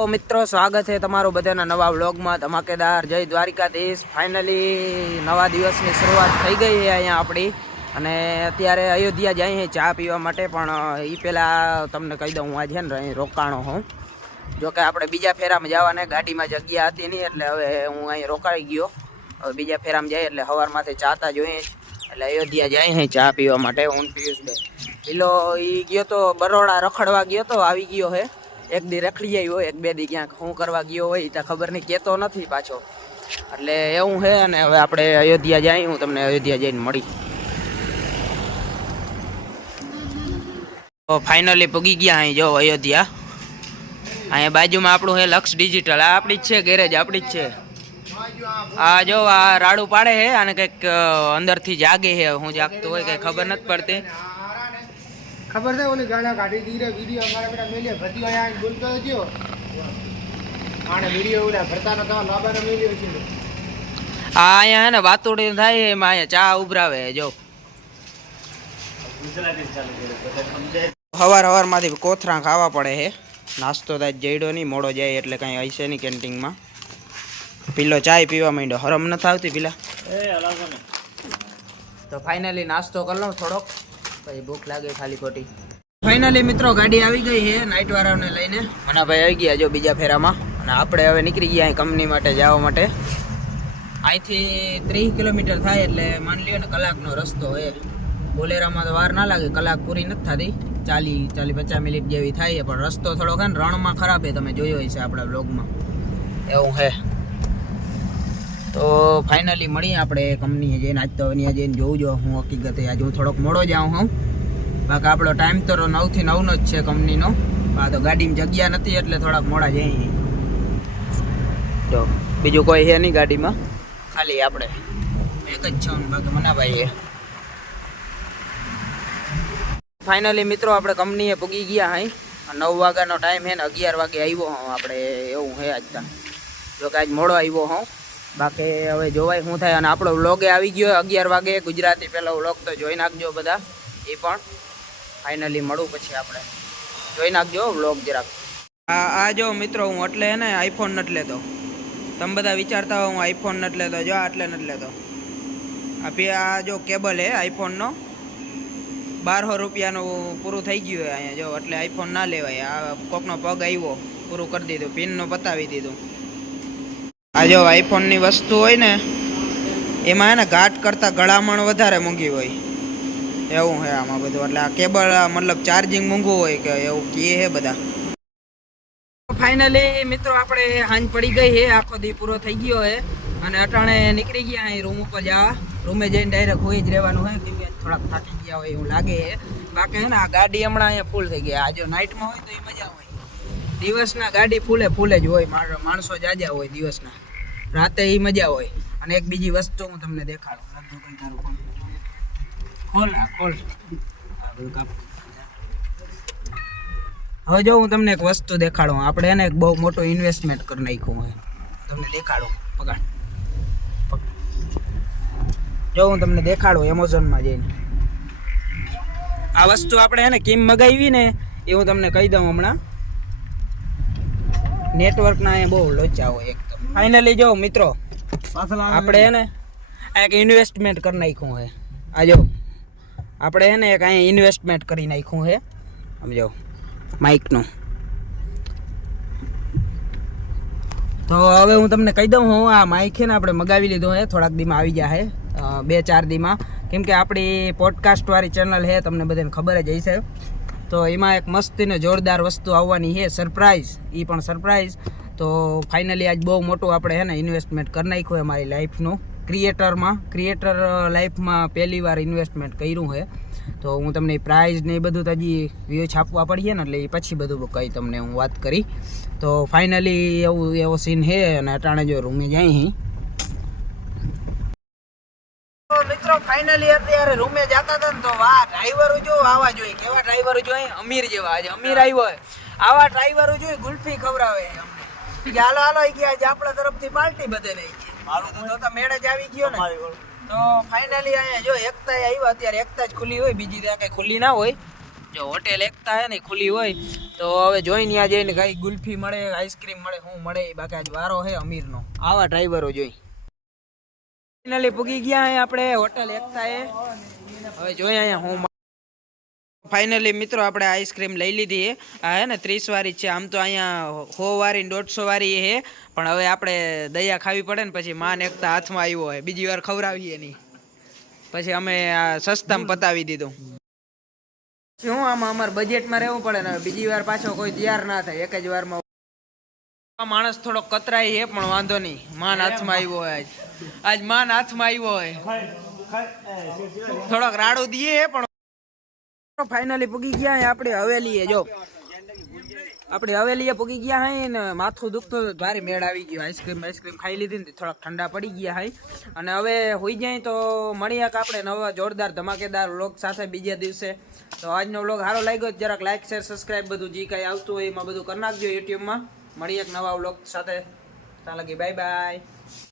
તો મિત્રો સ્વાગત છે તમારું બધાના નવા વ્લોગમાં ધમાકેદાર જય દ્વારિકાધીશ। ફાઇનલી નવા દિવસની શરૂઆત થઈ ગઈ છે અહીંયા આપણી અને અત્યારે અયોધ્યા જઈએ છીએ ચા પીવા માટે। પણ એ પહેલાં તમને કહી દઉં, હું આજે છે ને અહીં રોકાણો હું, જોકે આપણે બીજા ફેરામાં જવાને ગાડીમાં જગ્યા હતી નહીં એટલે હવે હું અહીં રોકાઈ ગયો। હવે બીજા ફેરામાં જઈએ એટલે સવારમાંથી ચાતા જોઈએ એટલે અયોધ્યા જઈએ છીએ ચા પીવા માટે। હું પિયુષભાઈ પેલો એ ગયો તો બરોડા રખડવા ગયો તો, આવી ગયો હે। એક દી રખડી આવ્યો હોય, એક બે દી ક્યાંક શું કરવા ગયો હોય ત્યાં ખબર નહીં, કહેતો નથી પાછો, એટલે એવું છે। અને હવે આપણે અયોધ્યા જઈએ, હું તમને અયોધ્યા જઈને મળી। તો ફાઇનલી પૂગી ગયા અહીં, જો અયોધ્યા। અહીંયા બાજુમાં આપણું છે લક્ષ ડિજિટલ, આ આપણી જ છે ગેરેજ, આપણી જ છે। આ જો આ રાડું પાડે છે અને કંઈક અંદરથી જાગે છે, હું જાગતું હોય કંઈ ખબર નથી પડતી। ખબર છે ઓલી ગાડા કાઢી દી રે વિડિયો અમારા બેટા મેલ્યો ભતી આયા બોલતો ગયો આને વિડિયો ઓલા ભરતાનો તો લાબાનો મેલ્યો છે। આ અહીંયા હે ને વાતુડી થાય એમાં અહીંયા ચા ઉભરાવે જો ગુજરાતી ચાલુ કરે। હવારમાંથી કોથરા ખાવા પડે છે, નાસ્તો થાય જઈડો નહીં, મોડો જાય એટલે કઈ હશે નહીં કેન્ટીનમાં। પીલો ચાય પીવા માંડ્યો, હરમ નથી આવતી પીલા તો ફાઇનલી નાસ્તો કરી લઉં થોડોક, પછી ભૂખ લાગે ખાલી ખોટી। ફાઇનલી મિત્રો ગાડી આવી ગઈ છે નાઇટ વાળાને લઈને, અને ભાઈ આવી ગયા જો બીજા ફેરામાં, અને આપણે હવે નીકળી ગયા કંપની માટે જવા માટે। અહીંથી 30 કિલોમીટર થાય એટલે માની લ્યો ને કલાકનો રસ્તો છે। બોલેરામાં તો વાર ના લાગે, કલાક પૂરી નથી થતી, 40-50 મિનિટ જેવી થાય, પણ રસ્તો થોડોક ને રણમાં ખરાબ છે, તમે જોયો હશે આપણા બ્લોગમાં, એવું છે। તો ફાઇનલી મળીએ આપણે કંપનીએ જઈને। આજ તો અહીંયા જઈને જોઉં જો હું હકીકતે આજે હું થોડોક મોડો જાઉં હું, બાકી આપણો ટાઈમ તો 9 થી 9 નો જ છે કંપનીનો। આ તો ગાડીમાં જગ્યા નથી એટલે થોડાક મોડા જઈએ। જો બીજું કોઈ છે નહીં ગાડીમાં, ખાલી આપણે એક જ છે, બાકી મનાભાઈ છે। ફાઇનલી મિત્રો આપણે કંપનીએ પૂગી ગયા અહીં, 9 વાગ્યાનો ટાઈમ છે ને 11 વાગે આવ્યો હું આપણે, એવું છે આજ તો, જો કે આજ મોડો આવ્યો હું, બાકી હવે જોવાય શું થાય। અને આપણો વ્લોગે આવી ગયો 11 વાગે ગુજરાતી, પહેલો વ્લોગ તો જોઈ નાખજો બધા, એ પણ ફાઇનલી મળું પછી આપણે જોઈ નાખજો વ્લોગ જરાક। આ જો મિત્રો હું એટલે ને આઈફોન નથી લેતો, તમે બધા વિચારતા હો હું આઈફોન નથી લેતો, જો એટલે નથી લેતો। આ જો કેબલ હે આઈફોનનો, 1200 રૂપિયાનું પૂરું થઈ ગયું હોય અહીંયા જો, એટલે આઈફોન ના લેવાય। આ કોકનો પગ આવ્યો પૂરું કરી દીધું, પિનનું બતાવી દીધું। આ જો આઈફોનની વસ્તુ હોય ને એમાં હે ને ઘાટ કરતાં ગળામણ વધારે મોંઘી હોય, એવું છે આમાં બધું। એટલે આ કેબલ મતલબ ચાર્જિંગ મોંઘું હોય કે એવું કહે છે બધા। ફાઇનલી મિત્રો આપણે હાંજ પડી ગઈ છે, આખો દી પૂરો થઈ ગયો છે, અને અટાણે નીકળી ગયા અહીં રૂમ ઉપર જવા। રૂમે જઈને ડાયરેક્ટ હોઈ જ રહેવાનું હોય, કેમ કે થોડાક થાકી ગયા હોય એવું લાગે છે। બાકી હે ને આ ગાડી હમણાં અહીંયા ફૂલ થઈ ગઈ, આ જો નાઇટમાં હોય તો એ મજા હોય, દિવસના ગાડી ફૂલે જ હોય, માણસો જાજા હોય દિવસના, રાતે એ મજા હોય। અને એક બીજી વસ્તુ હું તમને દેખાડું, ખોલ હવે જો હું તમને એક વસ્તુ દેખાડું, આપણે એને એક બહુ મોટું ઇન્વેસ્ટમેન્ટ કરી નાખ્યું હોય, તમને દેખાડું, પકડ જો હું તમને દેખાડું એમેઝોનમાં જઈને। આ વસ્તુ આપણે એને કેમ મગાવી ને એ હું તમને કહી દઉં હમણાં, નેટવર્કના અહીંયા બહુ લોચા હોય એકદમ। ફાઇનલી જો મિત્રો આપણે એને એક ઇન્વેસ્ટમેન્ટ કરી નાખ્યું છે, આ જો આપણે એને એક અહીંયા ઇન્વેસ્ટમેન્ટ કરી નાખ્યું છે, સમજો માઇકનું। તો હવે હું તમને કહી દઉં, હું આ માઇક છે ને આપણે મગાવી લીધું છે, થોડાક દીમાં આવી જાય 2-4 દીમાં, કેમ કે આપણી પોડકાસ્ટવાળી ચેનલ છે, તમને બધાને ખબર જ હશે। તો એમાં એક મસ્તીને જોરદાર વસ્તુ આવવાની છે, સરપ્રાઈઝ, એ પણ સરપ્રાઈઝ। તો ફાઇનલી આજ બહુ મોટું આપણે છે ને ઇન્વેસ્ટમેન્ટ કરી નાખ્યું છે મારી લાઈફનું, ક્રિએટર લાઈફમાં પહેલી વાર ઇન્વેસ્ટમેન્ટ કર્યું છે। તો હું તમને પ્રાઇઝ ને એ બધું તો હજી વ્યૂ છાપવા પડીએ ને, એટલે એ પછી બધું કંઈ તમને હું વાત કરી। તો ફાઇનલી એવો સીન છે, અને અટાણે જો રૂમે જાય મિત્રો ફાઇનલી અત્યારે રૂમે જતા હતા ને તો વાહ ડ્રાઈવરો જો આવા જોઈએ, કેવા ડ્રાઈવરો જોઈએ, અમીર જેવા। આજે અમીર આવ્યો હોય, આવા ડ્રાઈવરો જોઈએ ગુલ્ફી ખવડાવે અમને, હાલો હાલો ગયા આજે આપણા તરફથી પાર્ટી બધે લઈ ગઈ, મારું તો મેળે જ આવી ગયો ને। તો ફાઇનલી અહીંયા જો એકતા આવ્યા, અત્યારે એકતા જ ખુલ્લી હોય, બીજી ત્યાં કઈ ખુલ્લી ના હોય, જો હોટેલ એકતા હે ને ખુલ્લી હોય તો હવે જોઈને ત્યાં જઈને કઈ ગુલ્ફી મળે આઈસ્ક્રીમ મળે શું મળે બાકી આજ વારો હે અમીરનો આવા ડ્રાઈવરો જોઈ ફાઇનલી પૂગી ગયા હે આપણે હોટેલ એકતા એ હવે જોઈએ અહીંયા હું ફાઇનલી મિત્રો આપણે આઈસ્ક્રીમ લઈ લીધી હે આ હે ને 30 વાળી છે આમ તો અહીંયા 100 વાળી 150 વાળી હે પણ હવે આપણે દયા ખાવી પડે ને પછી માન એકતા હાથમાં આવ્યો હોય બીજી વાર ખવડાવીએ નહીં પછી અમે આ સસ્તામાં પતાવી દીધું શું આમાં અમારે બજેટમાં રહેવું પડે ને બીજી વાર પાછો કોઈ તૈયાર ના થાય એક જ વારમાં માણસ થોડો કતરાય છે પણ વાંધો નહીં માન હાથમાં આવ્યો હોય આજ માન હાથમાં આવ્યો હોય થોડોક રાડો દઈએ પણ ફાઇનલી પૂગી ગયા આપણે હવેલીએ જો આપણે હવેલીએ પૂગી ગયા હે ને માથું દુખતું ભારે મેળ આવી ગયો આઈસ્ક્રીમ ખાઈ લીધી ને થોડાક ઠંડા પડી ગયા હે અને હવે હોઈ જાય તો મળીએ કે આપણે નવા જોરદાર ધમાકેદાર વ્લોગ સાથે બીજા દિવસે તો આજનો વ્લોગ સારો લાગ્યો જરાક લાઈક શેર સબસ્ક્રાઈબ બધું જે કાંઈ આવતું હોય એમાં બધું કરી નાખજો યુટ્યુબમાં મળીએ એક નવા વ્લોગ સાથે ત્યાં લગી બાય બાય